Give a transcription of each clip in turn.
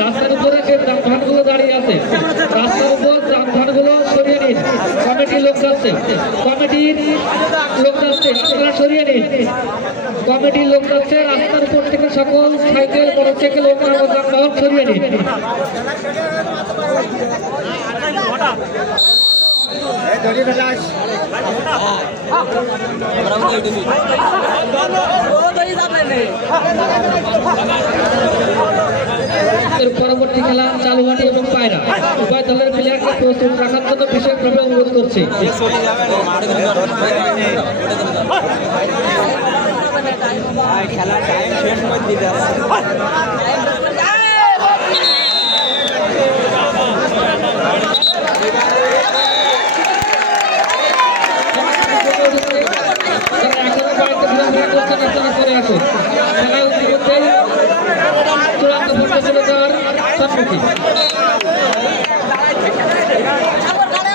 রাস্তার উপরে যে যানবাহনগুলো দাঁড়িয়ে আছে, রাস্তার উপর যানবাহনগুলো সরিয়ে নিন। কমিটির লোক যাচ্ছে, আপনারা সরিয়ে নিন। কমিটির লোক যাচ্ছে, রাস্তার উপর থেকে সকল সাইকেল, মোটরসাইকেল, অন্যান্য যানবাহন সরিয়ে নিন। পরবর্তী খেলা চালুহাটি এবং পায়রা উভয় দলের প্লেয়ারকে প্রস্তুত রাখার জন্য বিশেষভাবে অনুরোধ করছি।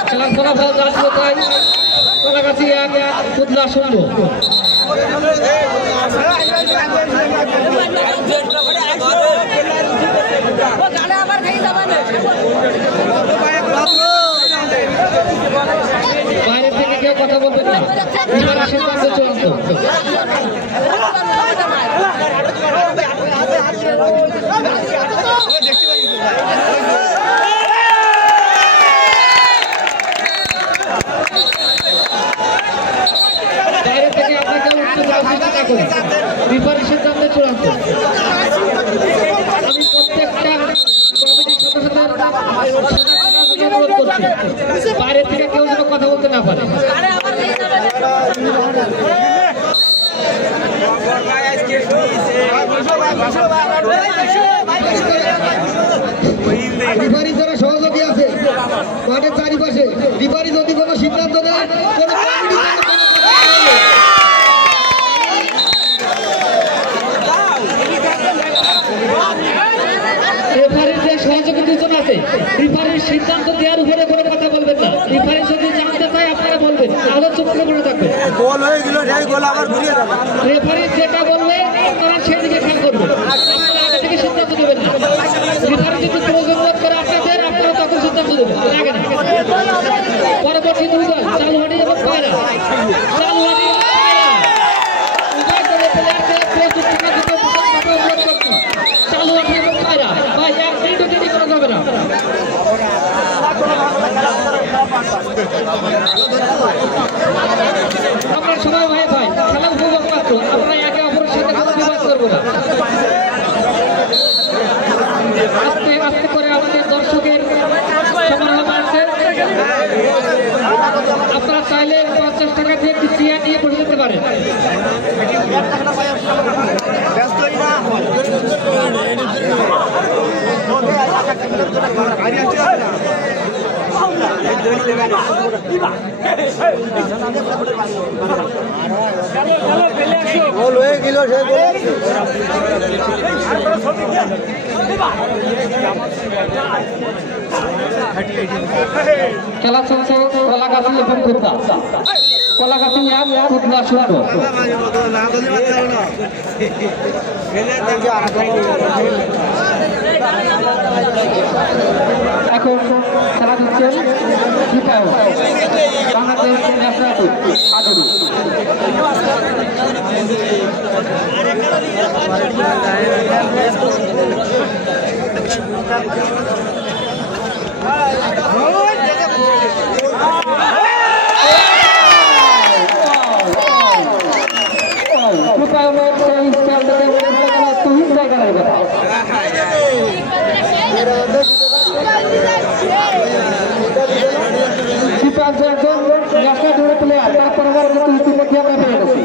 খেলার ফলাফল রাজপথায় কলাগাছি 1 পুতলা 0। বাইরে থেকে কেউ কথা বলবেন না, সিদ্ধান্ত চূড়ান্ত। বাইরে থেকে আপনাকে রেফারির সিদ্ধান্ত চূড়ান্ত। আমি প্রত্যেকটা কমিটির সদস্যদের অনুরোধ করছি, বাইরে থেকে কেউ যেন কথা বলতে না পারে। রেফারি যারা সহযোগী আছে মাঠের চারিপাশে, রেফারি যদি কোনো সিদ্ধান্ত দেয়, রেফারির যে সহযোগী দুজন আছে, রেফারির সিদ্ধান্ত দেওয়ার উপরে কোনো কথা বলবেন না। রেফারি যদি জানতে চায় আপনারা বলবেন, তাহলে চুপ করে মনে থাকবেন। রেফারি যেটা বলবে আপনারা সেই দিকে খেয়াল করবেন, আপনারা আগে থেকে সিদ্ধান্ত দেবেন না। রেফারি যদি প্রয়োজন বোধ করে আপনাদের, আপনারা তখন সিদ্ধান্ত দেবেন, আগে না। পরবর্তী 2 দল চালুহাটি এবং পায়রা, চালুহাটি এবং পায়রা উভয় দলের প্লেয়ারকে প্রস্তুত থাকার জন্য অনুরোধ করছি। চালুহাটি এবং পায়রা ভাই 1 মিনিটও দেরি করা যাবে না। আমরা সবাই ভাই খেলা উপভোগ মাত্র, আমরা একে অপরের সাথে কোনো বিবাদ করবো না। আস্তে আস্তে করে আমাদের দর্শকের সমাগম আসছে। আপনারা চাইলে 50 টাকা দিয়ে একটি চেয়ার নিয়ে বসে যেতে পারেন। খেলা চলছে কলাগাছি এবং খুদনা। কলাগাছি 1 খুদনা 0। এখন খেলা দিচ্ছেন Bangladesh national team Aduri. Player তার পরবর্তী ইতিমধ্যে আমরা পেয়ে গেছি।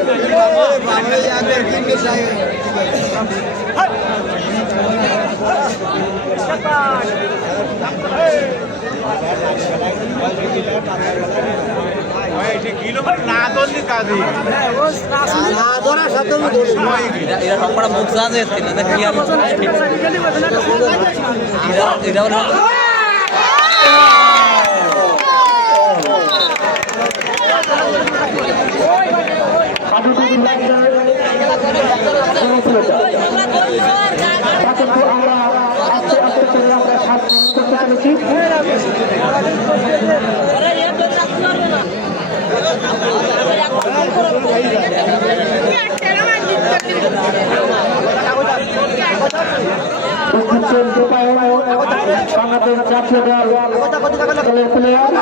আমরা আস্তে আস্তে করে আমরা 7 করতে পেরেছি। বাংলাদেশ জাতীয় দলের প্লেয়ার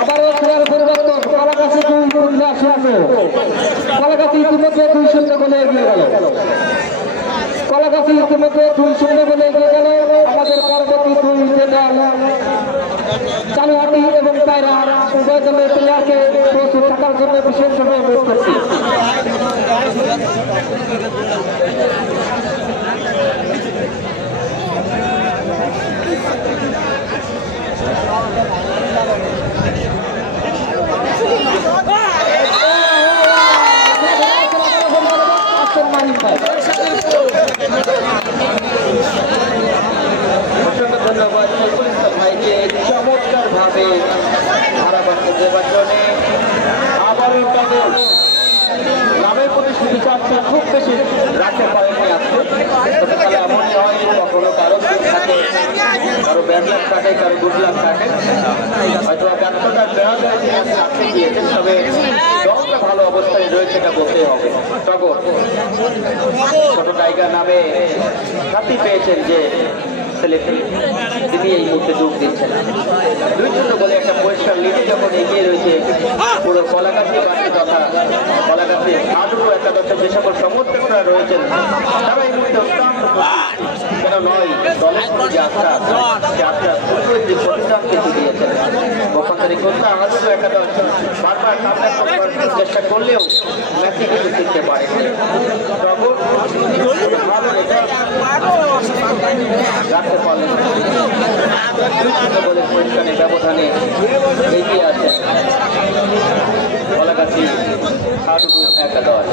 আবারও খেলার পরিবর্তন কলাগাছি 2 আসে কলাগাছি ইতিমধ্যে 2-0 বলে এগিয়ে গেল। কলাগাছি ইতিমধ্যে 2-0 বলে এগিয়ে গেল। আমাদের পরবর্তী 2 দল চালুহাটি এবং পায়রা উভয় দলের প্লেয়ারকে প্রস্তুত থাকার জন্য বিশেষভাবে অনুরোধ করছি। ধন্যবাদ ভাইকে চমৎকার ভাবে ধারাবাহিক দেবার জন্য। আবারও তাদের নামের প্রতি সুবিচারটা খুব বেশি রাখতে পারেননি আজকে। তাহলে এমনই হয় কখনো কারো থাকে, কারো ব্যাডলাক থাকে, কারো গুডলাক থাকে, হয়তো ব্যর্থতা বেড়াতে রাখতে গিয়েছেন। তবে দলটা ভালো অবস্থায় রয়েছে এটা বলতে হবে। তখন ছোট টাইগার নামে খ্যাতি পেয়েছেন যে তিনি এই মুহূর্তে যোগ দিচ্ছেন। 2-0 বলে একটা পরিষ্কার লিডে যখন এগিয়ে রয়েছে পুরো কলাগাছি বাড়ি তথা কলাগাছি আটুকু একাদশের যে সকল সমর্থকরা রয়েছেন তারা এই মুহূর্তে অত্যন্ত কেন নয় দলের যে আস্থা সে আস্থা ফুটবলের যে পরিচান কিন্তু দিয়েছেন। পক্ষান্তরিক কোনটা আটুকু একাদশ বারবার সামনে করার চেষ্টা করলেও ম্যাচে কিন্তু জিততে পারে। তখন ভালো রেজাল্ট রাখতে পারলেন বলে পরিষ্কারের ব্যবধানে এগিয়ে আছেন কলাগাছি 8-1